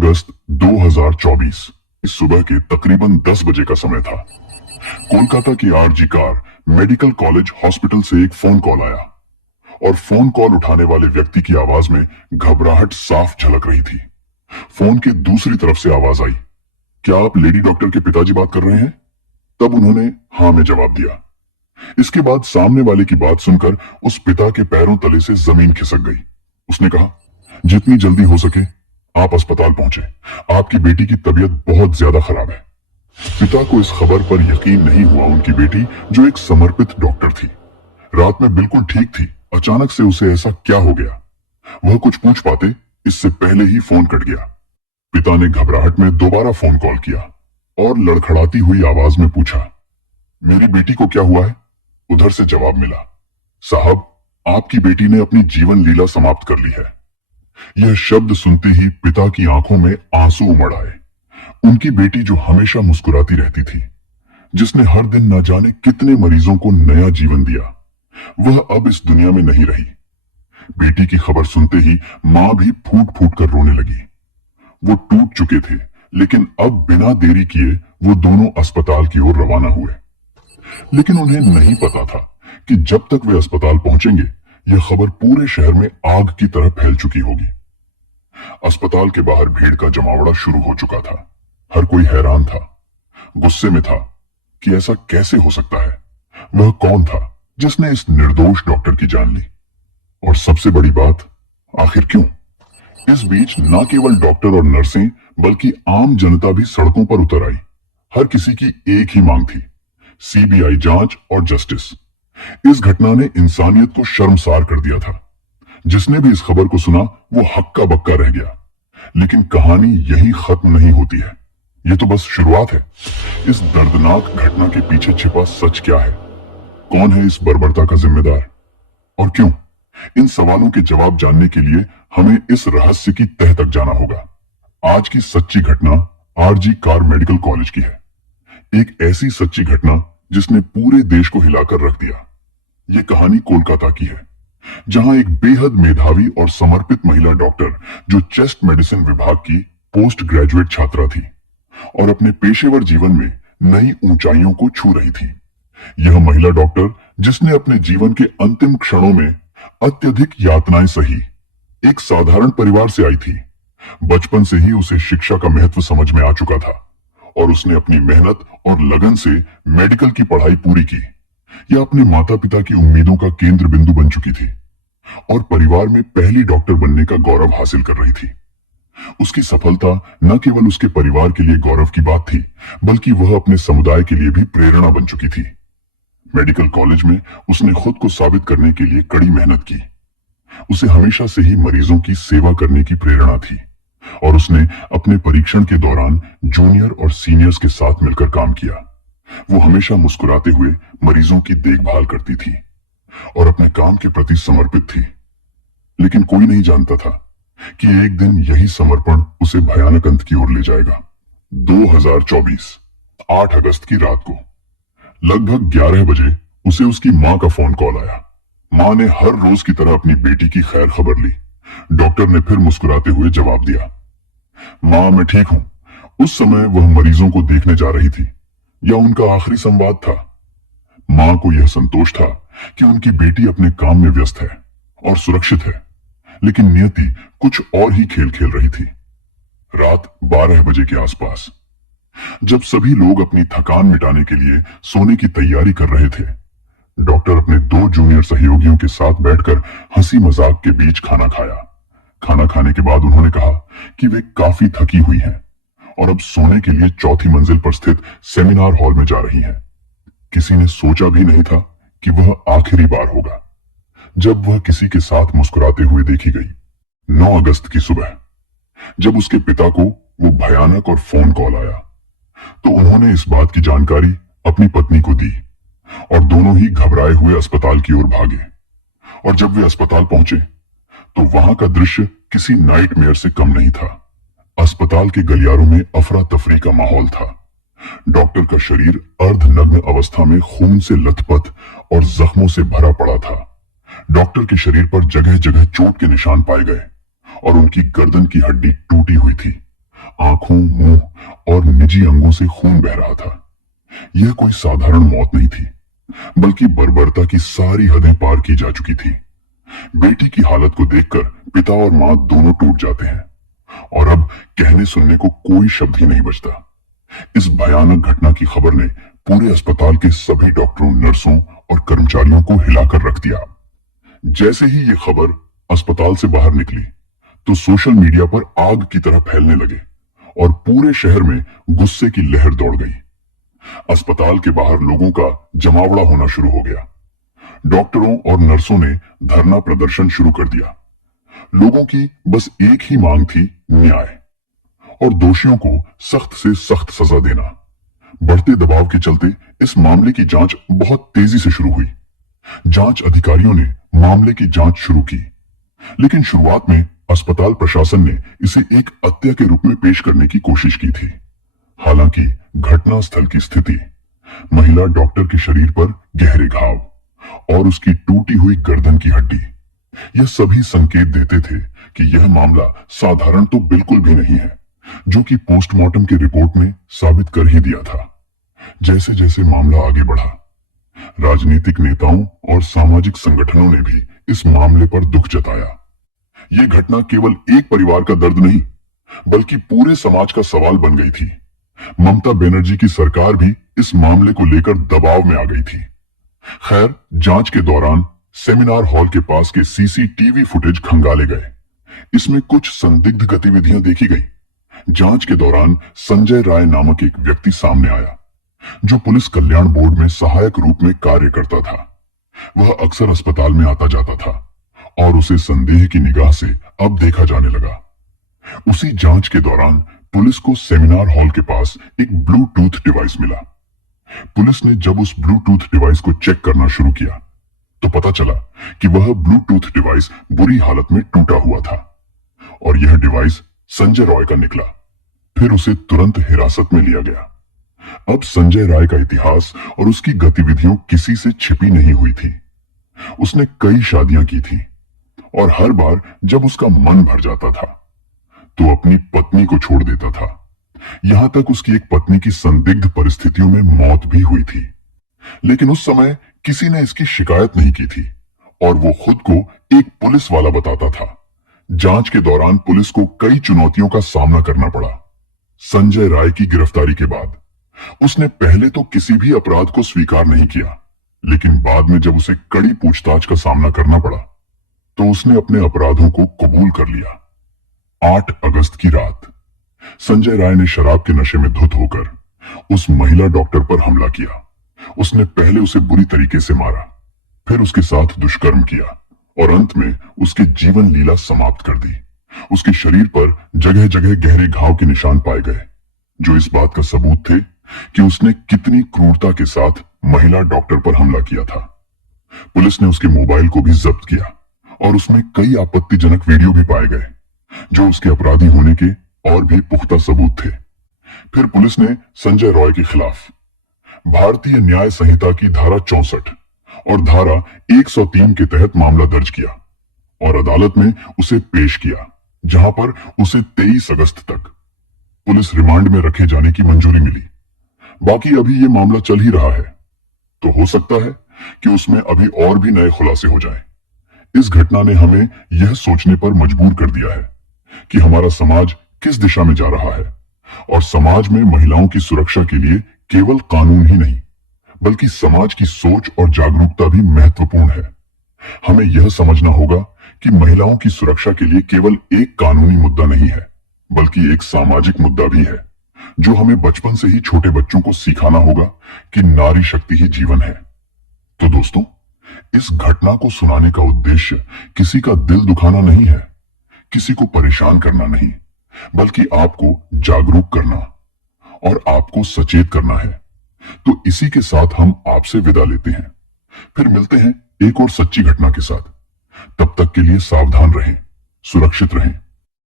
अगस्त 2024 इस सुबह के तकरीबन 10 बजे का समय था। कोलकाता की RG Kar medical college hospital से एक फोन कॉल आया और फोन कॉल उठाने वाले व्यक्ति की आवाज में घबराहट साफ झलक रही थी। फोन के दूसरी तरफ से आवाज आई, क्या आप लेडी डॉक्टर के पिताजी बात कर रहे हैं? तब उन्होंने हाँ में जवाब दिया। इसके बाद सामने वाले की बात सुनकर उस पिता के पैरों तले से जमीन खिसक गई। उसने कहा, जितनी जल्दी हो सके आप अस्पताल पहुंचे, आपकी बेटी की तबीयत बहुत ज्यादा खराब है। पिता को इस खबर पर यकीन नहीं हुआ। उनकी बेटी जो एक समर्पित डॉक्टर थी, रात में बिल्कुल ठीक थी, अचानक से उसे ऐसा क्या हो गया? वह कुछ पूछ पाते इससे पहले ही फोन कट गया। पिता ने घबराहट में दोबारा फोन कॉल किया और लड़खड़ाती हुई आवाज में पूछा, मेरी बेटी को क्या हुआ है? उधर से जवाब मिला, साहब आपकी बेटी ने अपनी जीवन लीला समाप्त कर ली है। यह शब्द सुनते ही पिता की आंखों में आंसू उमड़ आए। उनकी बेटी जो हमेशा मुस्कुराती रहती थी, जिसने हर दिन न जाने कितने मरीजों को नया जीवन दिया, वह अब इस दुनिया में नहीं रही। बेटी की खबर सुनते ही मां भी फूट फूट कर रोने लगी। वो टूट चुके थे, लेकिन अब बिना देरी किए वो दोनों अस्पताल की ओर रवाना हुए। लेकिन उन्हें नहीं पता था कि जब तक वे अस्पताल पहुंचेंगे यह खबर पूरे शहर में आग की तरह फैल चुकी होगी। अस्पताल के बाहर भीड़ का जमावड़ा शुरू हो चुका था। हर कोई हैरान था, गुस्से में था कि ऐसा कैसे हो सकता है। वह कौन था जिसने इस निर्दोष डॉक्टर की जान ली? और सबसे बड़ी बात, आखिर क्यों? इस बीच न केवल डॉक्टर और नर्सें बल्कि आम जनता भी सड़कों पर उतर आई। हर किसी की एक ही मांग थी, सीबीआई जांच और जस्टिस। इस घटना ने इंसानियत को शर्मसार कर दिया था। जिसने भी इस खबर को सुना वो हक्का बक्का रह गया। लेकिन कहानी यही खत्म नहीं होती है, ये तो बस शुरुआत है। इस दर्दनाक घटना के पीछे छिपा सच क्या है? कौन है इस बर्बरता का जिम्मेदार और क्यों? इन सवालों के जवाब जानने के लिए हमें इस रहस्य की तह तक जाना होगा। आज की सच्ची घटना आरजी कार मेडिकल कॉलेज की है। एक ऐसी सच्ची घटना जिसने पूरे देश को हिलाकर रख दिया। ये कहानी कोलकाता की है, जहां एक बेहद मेधावी और समर्पित महिला डॉक्टर जो चेस्ट मेडिसिन विभाग की पोस्ट ग्रेजुएट छात्रा थी और अपने पेशेवर जीवन में नई ऊंचाइयों को छू रही थी। यह महिला डॉक्टर जिसने अपने जीवन के अंतिम क्षणों में अत्यधिक यातनाएं सही, एक साधारण परिवार से आई थी। बचपन से ही उसे शिक्षा का महत्व समझ में आ चुका था और उसने अपनी मेहनत और लगन से मेडिकल की पढ़ाई पूरी की। यह अपने माता पिता की उम्मीदों का केंद्र बिंदु बन चुकी थी और परिवार में पहली डॉक्टर बनने का गौरव हासिल कर रही थी। उसकी सफलता न केवल उसके परिवार के लिए गौरव की बात थी, बल्कि वह अपने समुदाय के लिए भी प्रेरणा बन चुकी थी। मेडिकल कॉलेज में उसने खुद को साबित करने के लिए कड़ी मेहनत की। उसे हमेशा से ही मरीजों की सेवा करने की प्रेरणा थी और उसने अपने परीक्षण के दौरान जूनियर और सीनियर्स के साथ मिलकर काम किया। वो हमेशा मुस्कुराते हुए मरीजों की देखभाल करती थी और अपने काम के प्रति समर्पित थी। लेकिन कोई नहीं जानता था कि एक दिन यही समर्पण उसे भयानक अंत की ओर ले जाएगा। 2024 8 अगस्त की रात को लगभग 11 बजे उसे उसकी मां का फोन कॉल आया। मां ने हर रोज की तरह अपनी बेटी की खैर खबर ली। डॉक्टर ने फिर मुस्कुराते हुए जवाब दिया, मां मैं ठीक हूं। उस समय वह मरीजों को देखने जा रही थी या उनका आखिरी संवाद था। मां को यह संतोष था कि उनकी बेटी अपने काम में व्यस्त है और सुरक्षित है, लेकिन नियति कुछ और ही खेल खेल रही थी। रात 12 बजे के आसपास जब सभी लोग अपनी थकान मिटाने के लिए सोने की तैयारी कर रहे थे, डॉक्टर अपने 2 जूनियर सहयोगियों के साथ बैठकर हंसी मजाक के बीच खाना खाया। खाना खाने के बाद उन्होंने कहा कि वे काफी थकी हुई हैं और अब सोने के लिए चौथी मंजिल पर स्थित सेमिनार हॉल में जा रही हैं। किसी ने सोचा भी नहीं था कि वह आखिरी बार होगा जब वह किसी के साथ मुस्कुराते हुए देखी गई। 9 अगस्त की सुबह जब उसके पिता को वो भयानक और फोन कॉल आया, तो उन्होंने इस बात की जानकारी अपनी पत्नी को दी और दोनों ही घबराए हुए अस्पताल की ओर भागे। और जब वे अस्पताल पहुंचे तो वहां का दृश्य किसी नाइटमेयर से कम नहीं था। अस्पताल के गलियारों में अफरा तफरी का माहौल था। डॉक्टर का शरीर अर्धनग्न अवस्था में खून से लथपथ और जख्मों से भरा पड़ा था। डॉक्टर के शरीर पर जगह जगह चोट के निशान पाए गए और उनकी गर्दन की हड्डी टूटी हुई थी। आंखों, मुंह और निजी अंगों से खून बह रहा था। यह कोई साधारण मौत नहीं थी, बल्कि बर्बरता की सारी हदें पार की जा चुकी थी। बेटी की हालत को देखकर पिता और मां दोनों टूट जाते हैं और अब कहने सुनने को कोई शब्द ही नहीं बचता। इस भयानक घटना की खबर ने पूरे अस्पताल के सभी डॉक्टरों, नर्सों और कर्मचारियों को हिलाकर रख दिया। जैसे ही ये खबर अस्पताल से बाहर निकली तो सोशल मीडिया पर आग की तरह फैलने लगे और पूरे शहर में गुस्से की लहर दौड़ गई। अस्पताल के बाहर लोगों का जमावड़ा होना शुरू हो गया। डॉक्टरों और नर्सों ने धरना प्रदर्शन शुरू कर दिया। लोगों की बस एक ही मांग थी, न्याय और दोषियों को सख्त से सख्त सजा देना। बढ़ते दबाव के चलते इस मामले की जांच बहुत तेजी से शुरू हुई। जांच अधिकारियों ने मामले की जांच शुरू की, लेकिन शुरुआत में अस्पताल प्रशासन ने इसे एक हत्या के रूप में पेश करने की कोशिश की थी। हालांकि घटना स्थल की स्थिति, महिला डॉक्टर के शरीर पर गहरे घाव और उसकी टूटी हुई गर्दन की हड्डी, यह सभी संकेत देते थे कि यह मामला साधारण तो बिल्कुल भी नहीं है, जो कि पोस्टमार्टम की रिपोर्ट ने साबित कर ही दिया था। जैसे जैसे मामला आगे बढ़ा, राजनीतिक नेताओं और सामाजिक संगठनों ने भी इस मामले पर दुख जताया। यह घटना केवल एक परिवार का दर्द नहीं, बल्कि पूरे समाज का सवाल बन गई थी। ममता बनर्जी की सरकार भी इस मामले को लेकर दबाव में आ गई थी। खैर, जांच के दौरान सेमिनार हॉल के पास के सीसीटीवी फुटेज खंगाले गए। इसमें कुछ संदिग्ध गतिविधियां देखी गई। जांच के दौरान संजय राय नामक एक व्यक्ति सामने आया, जो पुलिस कल्याण बोर्ड में सहायक रूप में कार्य करता था। वह अक्सर अस्पताल में आता जाता था और उसे संदेह की निगाह से अब देखा जाने लगा। उसी जांच के दौरान पुलिस को सेमिनार हॉल के पास एक ब्लूटूथ डिवाइस मिला। पुलिस ने जब उस ब्लूटूथ डिवाइस को चेक करना शुरू किया तो पता चला कि वह ब्लूटूथ डिवाइस बुरी हालत में टूटा हुआ था और यह डिवाइस संजय रॉय का निकला। फिर उसे तुरंत हिरासत में लिया गया। अब संजय राय का इतिहास और उसकी गतिविधियां किसी से छिपी नहीं हुई थी। उसने कई शादियां की थी और हर बार जब उसका मन भर जाता था तो अपनी पत्नी को छोड़ देता था। यहां तक उसकी एक पत्नी की संदिग्ध परिस्थितियों में मौत भी हुई थी, लेकिन उस समय किसी ने इसकी शिकायत नहीं की थी और वो खुद को एक पुलिस वाला बताता था। जांच के दौरान पुलिस को कई चुनौतियों का सामना करना पड़ा। संजय राय की गिरफ्तारी के बाद उसने पहले तो किसी भी अपराध को स्वीकार नहीं किया, लेकिन बाद में जब उसे कड़ी पूछताछ का सामना करना पड़ा तो उसने अपने अपराधों को कबूल कर लिया। 8 अगस्त की रात संजय राय ने शराब के नशे में धुत होकर उस महिला डॉक्टर पर हमला किया। उसने पहले उसे बुरी तरीके से मारा, फिर उसके साथ दुष्कर्म किया और अंत में उसके जीवन लीला समाप्त कर दी। उसके शरीर पर जगह जगह गहरे घाव के निशान पाए गए, जो इस बात का सबूत थे कि उसने कितनी क्रूरता के साथ महिला डॉक्टर पर हमला किया था। पुलिस ने उसके मोबाइल को भी जब्त किया और उसमें कई आपत्तिजनक वीडियो भी पाए गए, जो उसके अपराधी होने के और भी पुख्ता सबूत थे। फिर पुलिस ने संजय रॉय के खिलाफ भारतीय न्याय संहिता की धारा 64 और धारा 103 के तहत मामला दर्ज किया और अदालत में उसे पेश किया, जहां पर उसे 23 अगस्त तक पुलिस रिमांड में रखे जाने की मंजूरी मिली। बाकी अभी ये मामला चल ही रहा है, तो हो सकता है कि उसमें अभी और भी नए खुलासे हो जाएं। इस घटना ने हमें यह सोचने पर मजबूर कर दिया है कि हमारा समाज किस दिशा में जा रहा है और समाज में महिलाओं की सुरक्षा के लिए केवल कानून ही नहीं, बल्कि समाज की सोच और जागरूकता भी महत्वपूर्ण है। हमें यह समझना होगा कि महिलाओं की सुरक्षा के लिए केवल एक कानूनी मुद्दा नहीं है, बल्कि एक सामाजिक मुद्दा भी है, जो हमें बचपन से ही छोटे बच्चों को सिखाना होगा कि नारी शक्ति ही जीवन है। तो दोस्तों, इस घटना को सुनाने का उद्देश्य किसी का दिल दुखाना नहीं है, किसी को परेशान करना नहीं, बल्कि आपको जागरूक करना और आपको सचेत करना है। तो इसी के साथ हम आपसे विदा लेते हैं। फिर मिलते हैं एक और सच्ची घटना के साथ। तब तक के लिए सावधान रहें, सुरक्षित रहें।